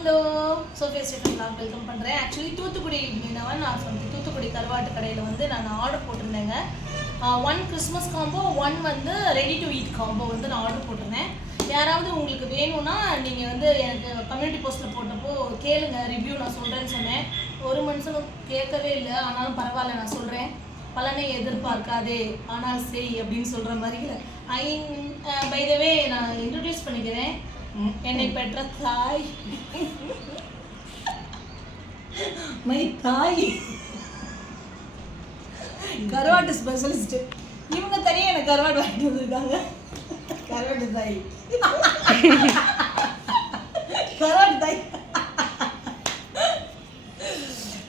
Hello Sofia station நான் welcome பண்ணுறேன் actually Thoothukudi மீனவன். நான் வந்து தூத்துக்குடி கருவாட்டு கடையில் வந்து நான் ஆர்டர் போட்டிருந்தேங்க. ஒன் கிறிஸ்மஸ் காம்போ ஒன் வந்து ரெடி டு ஈட் காம்போ வந்து நான் ஆர்டர் போட்டிருந்தேன். யாராவது உங்களுக்கு வேணும்னா நீங்கள் வந்து எனக்கு கம்யூனிட்டி போஸ்ட்டில் போட்டப்போ கேளுங்க ரிவ்யூ நான் சொல்கிறேன்னு சொன்னேன். ஒரு மனுஷனும் கேட்கவே இல்லை. ஆனாலும் பரவாயில்ல நான் சொல்கிறேன் பலனை எதிர்பார்க்காதே. ஆனால் சரி அப்படின்னு சொல்கிற மாதிரி ஐ பை த வே நான் இன்ட்ரடியூஸ் பண்ணிக்கிறேன். என்னை பெற்ற தாய். மை தாய். கருவாட்டு ஸ்பெஷலிஸ்ட் இவங்க தனியாக எனக்கு கருவாடு வாங்கிட்டு வந்திருக்காங்க. கருவாட்டு தாய். கருவாட்டு தாய்.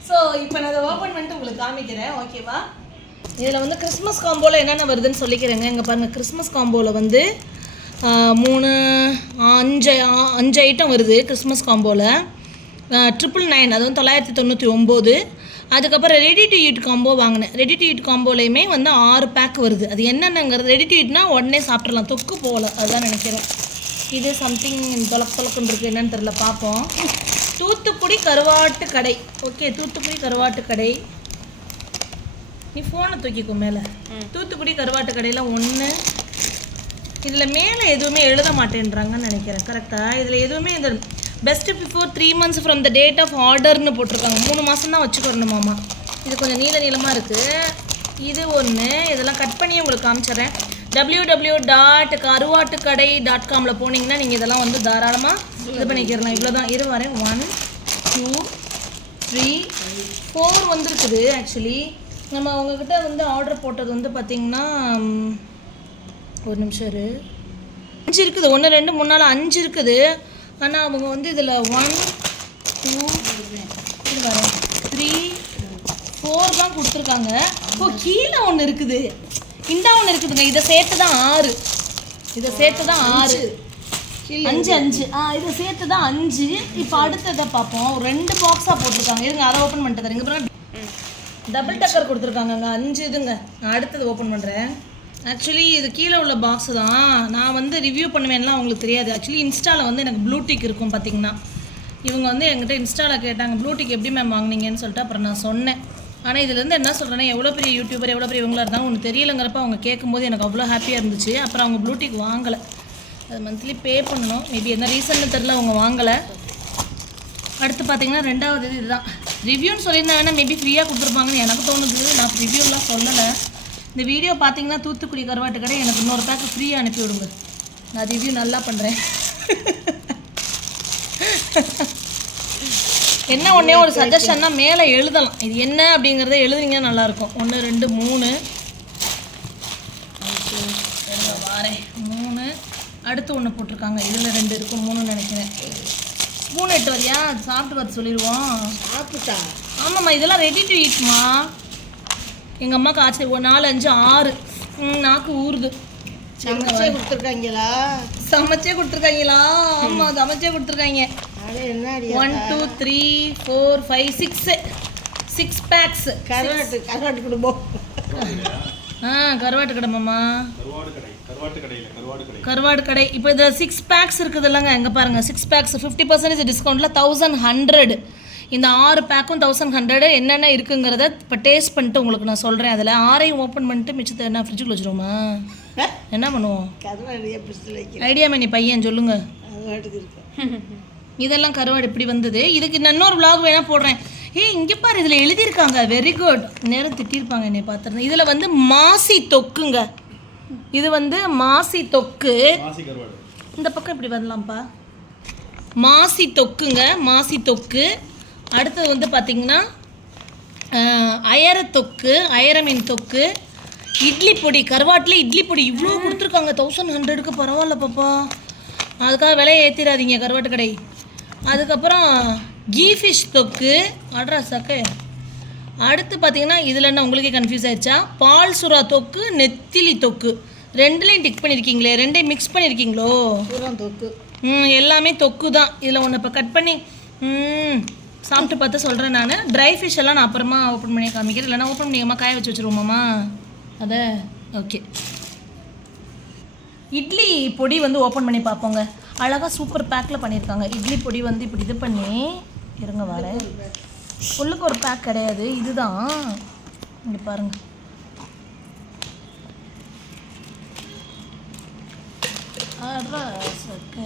ஸோ இப்போ நான் அதை ஓப்பன் பண்ணிட்டு உங்களுக்கு காமிக்கிறேன். ஓகேவா இதில் வந்து கிறிஸ்மஸ் காம்போவில் என்னென்ன வருதுன்னு சொல்லிக்கிறேங்க. இங்கே பாருங்கள் கிறிஸ்மஸ் காம்போவில் வந்து மூணு அஞ்சு அஞ்சு ஐட்டம் வருது கிறிஸ்மஸ் காம்போவில் ட்ரிபிள் நைன் அது வந்து தொள்ளாயிரத்தி தொண்ணூற்றி ஒம்பது. அதுக்கப்புறம் ரெடி டு ஈட் காம்போ வாங்கினேன். ரெடி டு ஈட் காம்போலையுமே வந்து ஆறு பேக் வருது. அது என்னென்னங்கிறது ரெடி டு ஈட்னா உடனே சாப்பிட்றலாம் தொக்கு போகல அதுதான் நினைக்கிறேன். இது சம்திங் தொலக்கு தொலக்குன்னு இருக்கு. என்னன்னு தெரில பார்ப்போம். தூத்துக்குடி கருவாட்டு கடை. ஓகே தூத்துக்குடி கருவாட்டு கடை. நீ ஃபோனை தூக்கிக்கோ மேலே. தூத்துக்குடி கருவாட்டு கடையில் ஒன்று இதில் மேலே எதுவுமே எழுத மாட்டேன்றாங்கன்னு நினைக்கிறேன். கரெக்டாக இதில் எதுவுமே இந்த best before three months from the date of ஆர்டர்னு போட்டிருக்காங்க. மூணு மாதம் தான் வச்சுக்கணுமாமா இது கொஞ்சம் நீள நீளமாக இருக்குது இது ஒன்று இதெல்லாம் கட் பண்ணி உங்களுக்கு காமிச்சிடுறேன். W W dot Karuvattukadai dot காமில் போனீங்கன்னா நீங்கள் இதெல்லாம் வந்து தாராளமாக இது பண்ணிக்கிறலாம் இவ்வளோ தான் இரு வரேன். ஒன் டூ த்ரீ ஃபோர் வந்துருக்குது ஆக்சுவலி நம்ம அவங்கக்கிட்ட வந்து ஆர்டர் போட்டது வந்து பார்த்திங்கன்னா ஒரு நிமிஷம் இரு. அஞ்சு இருக்குது. ஒன்று ரெண்டு மூணு நாலு அஞ்சு இருக்குது. ஆனால் அவங்க வந்து இதில் ஒன் டூ வரேன் த்ரீ ஃபோர் தான் கொடுத்துருக்காங்க. ஓ கீழே ஒன்று இருக்குது. இந்த ஒன்று இருக்குதுங்க. இதை சேர்த்து தான் ஆறு. இதை சேர்த்து தான் ஆறு. அஞ்சு. அஞ்சு ஆ இதை சேர்த்து தான் அஞ்சு. இப்போ அடுத்ததை பார்ப்போம். ரெண்டு பாக்ஸாக போட்டிருக்காங்க. இருங்க அதை ஓப்பன் பண்ணிட்டு பாருங்க. டபுள் டக்கர் கொடுத்துருக்காங்கங்க. அஞ்சு இதுங்க. நான் அடுத்தது ஓப்பன் பண்ணுறேன் ஆக்சுவலி இது கீழே உள்ள பாக்ஸ் தான். நான் வந்து ரிவ்யூ பண்ணுவேன்லாம் அவங்களுக்கு தெரியாது. ஆக்சுவலி இன்ஸ்டாவில் வந்து எனக்கு ப்ளூடிக் இருக்கும் பார்த்தீங்கன்னா இவங்க வந்து என்கிட்ட இன்ஸ்டாவில் கேட்டாங்க ப்ளூடிக் எப்படி மேம் வாங்குனீங்கன்னு சொல்லிட்டு அப்புறம் நான் சொன்னேன். ஆனால் இதுலேருந்து என்ன சொல்கிறேன்னா எவ்வளோ பெரிய யூடியூபர் எவ்வளோ பெரிய இவங்களாக இருந்தாலும் ஒன்று தெரியலங்கிறப்ப அவங்க கேட்கும்போது எனக்கு அவ்வளோ ஹாப்பியாக இருந்துச்சு. அப்புறம் அவங்க ப்ளூடிக் வாங்கலை. அது மந்த்லி பே பண்ணணும். மேபி என்ன ரீசன்னு தெரில அவங்க வாங்கலை. அடுத்து பார்த்தீங்கன்னா ரெண்டாவது இது இதுதான். ரிவ்யூன்னு சொல்லியிருந்தாங்கன்னா மேபி ஃப்ரீயாக கொடுத்துருப்பாங்கன்னு எனக்கு தோணுது. நான் ரிவ்யூலாம் சொல்லலை. இந்த வீடியோ பார்த்தீங்கன்னா தூத்துக்குடி கருவாட்டு கடை எனக்கு இன்னொரு பேக்கு ஃப்ரீயாக அனுப்பி விடுங்க. நான் ரிவ்யூ நல்லா பண்ணுறேன் என்ன ஒன்றே ஒரு சஜஷன்னா மேலே எழுதலாம். இது என்ன அப்படிங்கிறத எழுதுனீங்கன்னா நல்லாயிருக்கும். ஒன்று ரெண்டு மூணு. வாரேன். மூணு. அடுத்து ஒன்று போட்டிருக்காங்க. இதில் ரெண்டு இருக்கும் மூணுன்னு நினைக்கிறேன். ஸ்பூன் எட்டு வரியா? சாப்பிட்டு பார்த்து சொல்லிடுவோம். சாப்பிட்டா? ஆமாம்மா இதெல்லாம் ரெடி டு ஈட்மா எங்கள் அம்மாவுக்கு ஆச்சு ஒரு நாலு அஞ்சு ஆறு. நாக்கு ஊறுது. சமைச்சே கொடுத்துருக்காங்களா? சமைச்சே கொடுத்துருக்காங்களா? ஆமாம் சமைச்சே கொடுத்துருக்காங்க. One two three four five six six packs கருவாட்டு கருவாட்டு குடும்பம். ஆ கருவாட்டு கடை மாமா. கருவாடு கடை கருவாட்டு கடையில் கருவாடு கடை. கருவாடு கடை. இப்போ இதில் சிக்ஸ் பேக்ஸ் இருக்குது இல்லைங்க இங்கே பாருங்கள் சிக்ஸ் பேக்ஸ் ஃபிஃப்டி பர்சன்டேஜ் டிஸ்கவுண்ட்டில் தௌசண்ட் ஹண்ட்ரட் இந்த ஆறு பேக்கும் தௌசண்ட் ஹண்ட்ரட் என்னென்ன இருக்குங்கிறத இப்போ டேஸ்ட் பண்ணிட்டு உங்களுக்கு நான் சொல்கிறேன் அதில் ஆறையும் ஓப்பன் பண்ணிட்டு மிச்சத்தை என்ன ஃப்ரிட்ஜுக்குள்ள வச்சுருவோமா? என்ன பண்ணுவோம்? ஐடியா மணி பையன் சொல்லுங்க. இதெல்லாம் கருவாடு இப்படி வந்தது. இதுக்கு நான் இன்னொரு vlog வேணால் போடுறேன். ஏய் இங்கே பாரு இதில் எழுதியிருக்காங்க. வெரி குட் நேரம் திட்டிருப்பாங்க என்னை பார்த்துருந்தேன் இதில் வந்து மாசி தொக்குங்க. இது வந்து மாசி தொக்கு. மாசி கருவாடு. இந்த பக்கம் இப்படி வரலாம்ப்பா. மாசி தொக்குங்க. மாசி தொக்கு. அடுத்தது வந்து பார்த்திங்கன்னா அயர தொக்கு அயர மீன் தொக்கு இட்லி பொடி கருவாட்டில் இட்லி பொடி இவ்வளோ கொடுத்துருக்காங்க. தௌசண்ட் ஹண்ட்ரடுக்கு பரவாயில்ல பாப்பா. அதுக்காக விலையை ஏற்றிடாதீங்க கருவாட்டு கடை. அதுக்கப்புறம் கீ ஃபிஷ் தொக்கு அட்ரா சக்கை. அடுத்து பார்த்தீங்கன்னா இதில் என்ன உங்களுக்கே கன்ஃபியூஸ் ஆயிடுச்சா? பால் சுறா தொக்கு நெத்திலி தொக்கு. ரெண்டுலேயும் டிக் பண்ணியிருக்கீங்களே ரெண்டையும் மிக்ஸ் பண்ணியிருக்கீங்களோ தொக்கு. ம் எல்லாமே தொக்கு தான் இதில் ஒன்று இப்போ கட் பண்ணி ம் சாப்பிட்டு பார்த்து சொல்கிறேன் நான். ட்ரை ஃபிஷ் எல்லாம் நான் அப்புறமா ஓப்பன் பண்ணி காமிக்கிறேன். இல்லைனா ஓப்பன் பண்ணியம்மா காய வச்சு வச்சுருவோமாம்மா? அதை ஓகே இட்லி பொடி வந்து ஓப்பன் பண்ணி பார்ப்போங்க. அழகாக சூப்பர் பேக்கில் பண்ணியிருக்காங்க. இட்லி பொடி வந்து இப்படி இது பண்ணி இருங்க வரேன் உள்ளுக்கு ஒரு பேக் கிடையாது. இதுதான். இங்கே பாருங்க. அரசக்க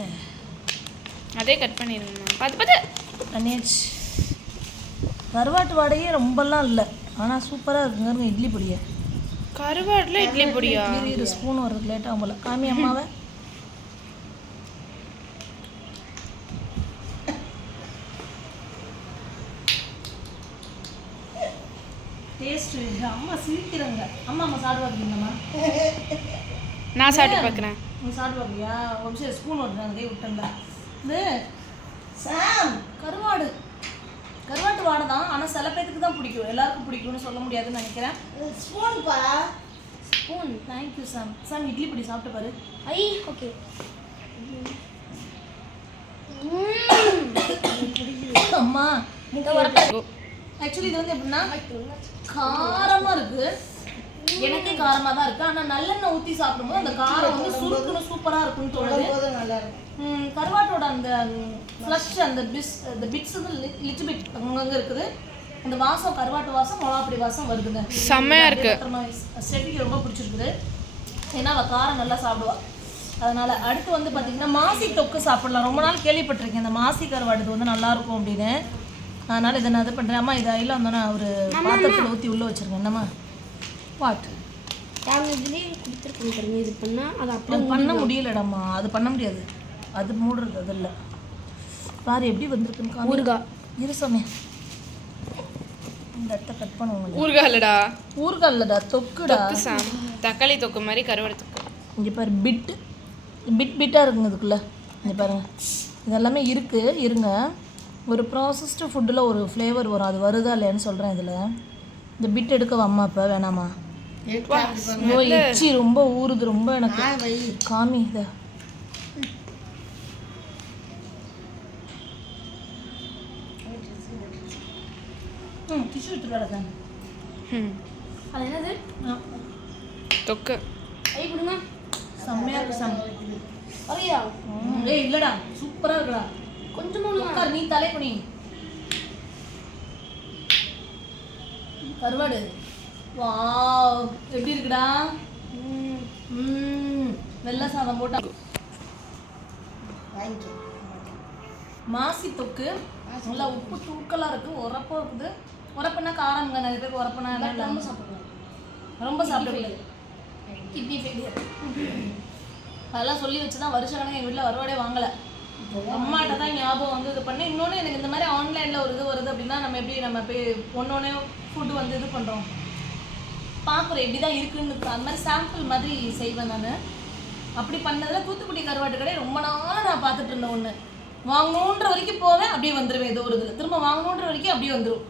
அதே கட் பண்ணிடுங்கம்மா பார்த்து பார்த்து. பண்ணியாச்சு. கருவாட்டு வாடையே ரொம்பலாம் இல்லை. ஆனால் சூப்பராக இருக்குங்க இட்லி பொடியை. கருவாட்டில் இட்லி பொடியா? இரு ஸ்பூன் வர்றதுக்கு லேட்டாகும் போல. காமி அம்மாவை. டேஸ்ட் அம்மா சிரிக்கிறாங்க. அம்மா அம்மா சாப்பிட்டு பார்க்குறீங்கம்மா நான் சாப்பிட்டு பார்க்குறேன். நீ சாப்பிட்டு ஒரு நிமிஷம் ஸ்பூன் ஓட்டுறாங்க கை விட்டேன்ல இது சாம் கருவாடு. கருவாட்டு வாடை தான் ஆனால் சில பேத்துக்கு தான் பிடிக்கும். எல்லாருக்கும் பிடிக்கும்னு சொல்ல முடியாதுன்னு நினைக்கிறேன். ஸ்பூன்ப்பா spoon thank you Sam Sam idli பொடி சாப்பிட்டு பாரு. ஐ ஓகே அம்மா ஆக்சுவலி இது வந்து எப்படின்னா காரமா இருக்கு. எனக்கு காரமா தான் இருக்கு. ஆனா நல்லெண்ணெய் ஊத்தி சாப்பிடும்போது அந்த காரம் வந்து சுருக்குன்னு சூப்பரா இருக்கும்னு தோணுது. நல்லா இருக்கும். கருவாட்டோட அந்த ஃப்ளஷ் அந்த பிஸ் அந்த பிட்ஸ் வந்து லிட்டு பிட் அங்கங்க இருக்குது. அந்த வாசம் கருவாட்டு வாசம் மிளகாப்பொடி வாசம் வருதுங்க. செம்மையா இருக்கு. ஸ்டெஃபிக்கு ரொம்ப பிடிச்சிருக்குது. ஏன்னா அவள் காரம் நல்லா சாப்பிடுவா. அதனால அடுத்து வந்து பார்த்தீங்கன்னா மாசி தொக்கு சாப்பிடலாம். ரொம்ப நாள் கேள்விப்பட்டிருக்கேன். இந்த மாசி கருவாடு இது வந்து நல்லா இருக்கும் அப்படின்னு. அதனால இதை நான் இது பண்ணுறேன் அம்மா இதை ஐயில் வந்தோன்னே ஒரு பாத்திரத்தில் ஊற்றி உள்ளே வச்சிருக்கேன். என்னம்மா? வாட் இதுலேயே கொடுத்துருக்கோம் பாருங்க இது பண்ணால் அது அது பண்ண முடியலடாம்மா அது பண்ண முடியாது. அது மூடுறது அது இல்லை. பாரு எப்படி வந்திருக்குன்னு. ஊறுகாய். இரு சமயம் இந்த இடத்த கட் பண்ணுவோம் ஊறுகாய் இல்லடா. ஊறுகால்லடா தொக்குடா. சாம். தக்காளி தொக்கு மாதிரி கருவாடு தொக்கு. இங்கே பாரு பிட்டு பிட் பிட்டாக இருக்குங்க இதுக்குள்ள. இங்கே பாருங்க. இதெல்லாமே இருக்குது இருங்க. ஒரு ப்ராசஸ்டு ஃபுட்டில் ஒரு ஃப்ளேவர் வரும். அது வருதா இல்லையான்னு சொல்கிறேன் இதில். இந்த பிட் எடுக்க அம்மா இப்போ வேணாமா? எச்சி ரொம்ப ஊறுது ரொம்ப எனக்கு. காமி இதை தொக்கு. செம்மையா இருக்கு செம். ஏய் இல்லடா. சூப்பரா இருக்குடா. கொஞ்சமா உட்கார் நீ தலை குனி. கருவாடு. வாவ் எப்படி இருக்குடா? ம் வெள்ளை சாதம் போட்டா. வாங்கிக்கோ மாசி தொக்கு. நல்லா உப்பு தூக்கலா இருக்கு உரப்பா இருக்குது. உரப்புனா காரம்ங்க நிறைய பேருக்கு உரப்புனா ரொம்ப சாப்பிடுவோம் ரொம்ப சாப்பிடக்கூடாது கிட்னி ஃபெயிலியர் அதெல்லாம் சொல்லி வச்சு தான் வருஷ கணக்கு எங்கள் வீட்டில் வருவாடே வாங்கலை. அம்மாட்ட தான் ஞாபகம் வந்து இது பண்ணி இன்னொன்று எனக்கு இந்த மாதிரி ஆன்லைனில் ஒரு இது வருது அப்படின்னா நம்ம எப்படி நம்ம போய் ஒன்று ஃபுட்டு வந்து இது பண்ணுறோம் பார்க்குறோம் எப்படி தான் இருக்குன்னு அந்த மாதிரி சாம்பிள் மாதிரி செய்வேன் நான். அப்படி பண்ணதில் தூத்துக்குடி கருவாட்டு கடை ரொம்ப நாளாக நான் பார்த்துட்டு இருந்தேன் ஒன்று வாங்கணுன்ற வரைக்கும் போவேன் அப்படியே வந்துடுவேன் ஏதோ ஒரு இதில். திரும்ப வாங்கணுன்ற வரைக்கும் அப்படியே வந்துடும்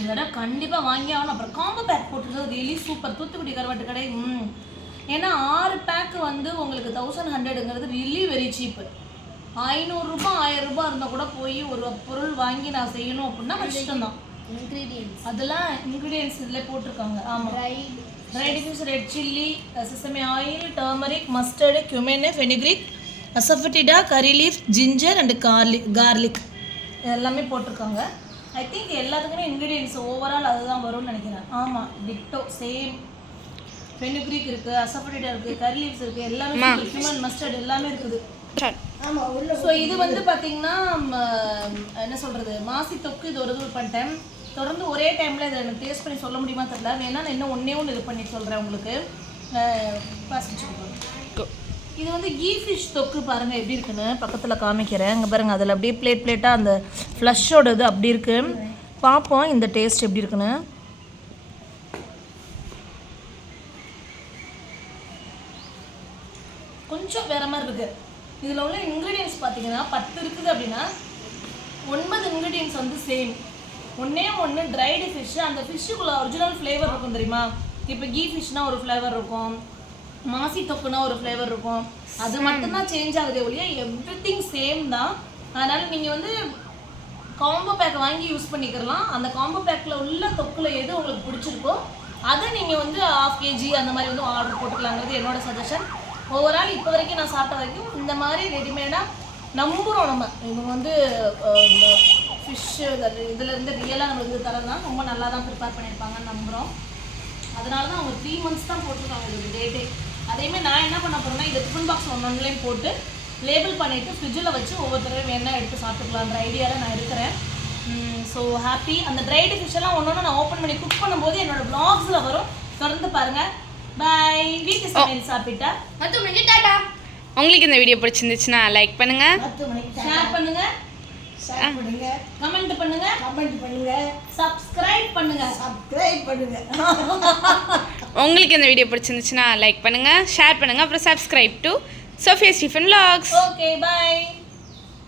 தடவை கண்டிப்பாக வாங்கி ஆகணும். அப்புறம் காம்போ பேக் போட்டுருந்தது ரியலி சூப்பர் தூத்துக்குடி கருவாட்டு கடை ம். ஏன்னா ஆறு பேக்கு வந்து உங்களுக்கு தௌசண்ட் ஹண்ட்ரடுங்கிறது ரியலி வெரி சீப்பு ஐநூறுரூபா ஆயிரம் ரூபாய் இருந்தால் கூட போய் ஒரு பொருள் வாங்கி நான் செய்யணும் அப்படின்னா கஷ்டம் தான் இன்க்ரீடியன்ஸ் அதெல்லாம் இன்க்ரீடியன்ஸ் இதில் போட்டிருக்காங்க. ஆமாம் right fish red chilli sesame oil turmeric mustard cumin fenugreek asafoetida curry leaf ginger and garlic garlic எல்லாமே போட்டிருக்காங்க. ஐ திங்க் எல்லாத்துக்குமே இன்க்ரீடியன்ஸ் ஓவரால் அதுதான் வரும்னு நினைக்கிறேன். ஆமாம் டிக்டோ சேம் ஃபெனிக்ரிக் இருக்குது அசஃபட்டிடா இருக்குது கறி லீவ்ஸ் இருக்குது எல்லாமே cumin மஸ்டர்ட் எல்லாமே இருக்குது. ஸோ இது வந்து பார்த்தீங்கன்னா என்ன சொல்கிறது மாசி தொக்கு இது ஒரு இது பண்ணிட்டேன். தொடர்ந்து ஒரே டைமில் இதை எனக்கு டேஸ்ட் பண்ணி சொல்ல முடியுமா தெரியல. வேணா நான் இன்னும் ஒன்றே ஒன்று இது பண்ணி சொல்கிறேன் உங்களுக்கு. இது வந்து கீ ஃபிஷ் தொக்கு பாருங்கள் எப்படி இருக்குன்னு பக்கத்தில் காமிக்கிறேன். இங்கே பாருங்கள் அதில் அப்படியே பிளேட் பிளேட்டாக அந்த ஃப்ளஷோட இது அப்படி இருக்குது பார்ப்போம் இந்த டேஸ்ட் எப்படி இருக்குன்னு. கொஞ்சம் வேற மாதிரி இருக்குது இதில் உள்ள இன்க்ரீடியன்ஸ் பார்த்தீங்கன்னா பத்து இருக்குது அப்படின்னா ஒன்பது இன்க்ரீடியன்ஸ் வந்து சேம் ஒன்றே ஒன்று ட்ரைடு ஃபிஷ் அந்த ஃபிஷ்ஷுக்குள்ள ஒரிஜினல் ஃப்ளேவர் இருக்கும் தெரியுமா? இப்போ கீ ஃபிஷ்னா ஒரு ஃப்ளேவர் இருக்கும். மாசி தொக்குனா ஒரு ஃப்ளேவர் இருக்கும். அது மட்டும்தான் சேஞ்ச் ஆகுதே ஒழிய எவ்ரி திங் சேம் தான். அதனால் நீங்கள் வந்து காம்போ பேக் வாங்கி யூஸ் பண்ணிக்கிறலாம் அந்த காம்போ பேக்கில் உள்ள தொக்குல எது உங்களுக்கு பிடிச்சிருக்கோ அதை நீங்கள் வந்து ஆஃப் கேஜி அந்த மாதிரி வந்து ஆர்டர் போட்டுக்கலாங்கிறது என்னோட சஜஷன் ஓவரால் இப்போ வரைக்கும் நான் சாப்பிட்ட வரைக்கும் இந்த மாதிரி ரெடிமேடாக நம்புகிறோம் நம்ம. இவங்க வந்து ஃபிஷ்ஷு இதுலேருந்து ரியலாக நம்மளுக்கு இது தரதான் ரொம்ப நல்லா தான் ப்ரிப்பேர் பண்ணியிருப்பாங்கன்னு நம்புகிறோம் அதனால தான் அவங்க த்ரீ மந்த்ஸ் தான் போட்டிருக்காங்க இதுக்கு டேட்டே அதேமாதிரி நான் என்ன பண்ண போகிறேன்னா இந்த டிஃபன் பாக்ஸ் ஒன்னொன்னுலேயும் போட்டு லேபிள் பண்ணிவிட்டு ஃப்ரிட்ஜில் வச்சு ஒவ்வொரு தடவை வேணா எடுத்து சாப்பிட்டுக்கலான்ற ஐடியாவில் நான் இருக்கிறேன். ஸோ ஹாப்பி அந்த ட்ரைடு ஃபிஷ் எல்லாம் ஒன்று நான் ஓப்பன் பண்ணி குக் பண்ணும்போது என்னோட vlogsல வரும். தொடர்ந்து பாருங்கள் பை வீட்டு சமையல் சாப்பிட்டா? மற்ற டாட்டா. உங்களுக்கு இந்த வீடியோ பிடிச்சிருந்துச்சுன்னா லைக் பண்ணுங்கள் ஷேர் பண்ணுங்க. ஷேர் பண்ணுங்க. கமெண்ட் பண்ணுங்க. கமெண்ட் பண்ணுங்க. சப்ஸ்கிரைப் பண்ணுங்க. சப்ஸ்கிரைப் பண்ணுங்க. உங்களுக்கு இந்த வீடியோ பிடிச்சிருந்துச்சுன்னா லைக் பண்ணுங்கள் ஷேர் பண்ணுங்கள் அப்புறம் subscribe to Sophia Stephen vlogs. Okay bye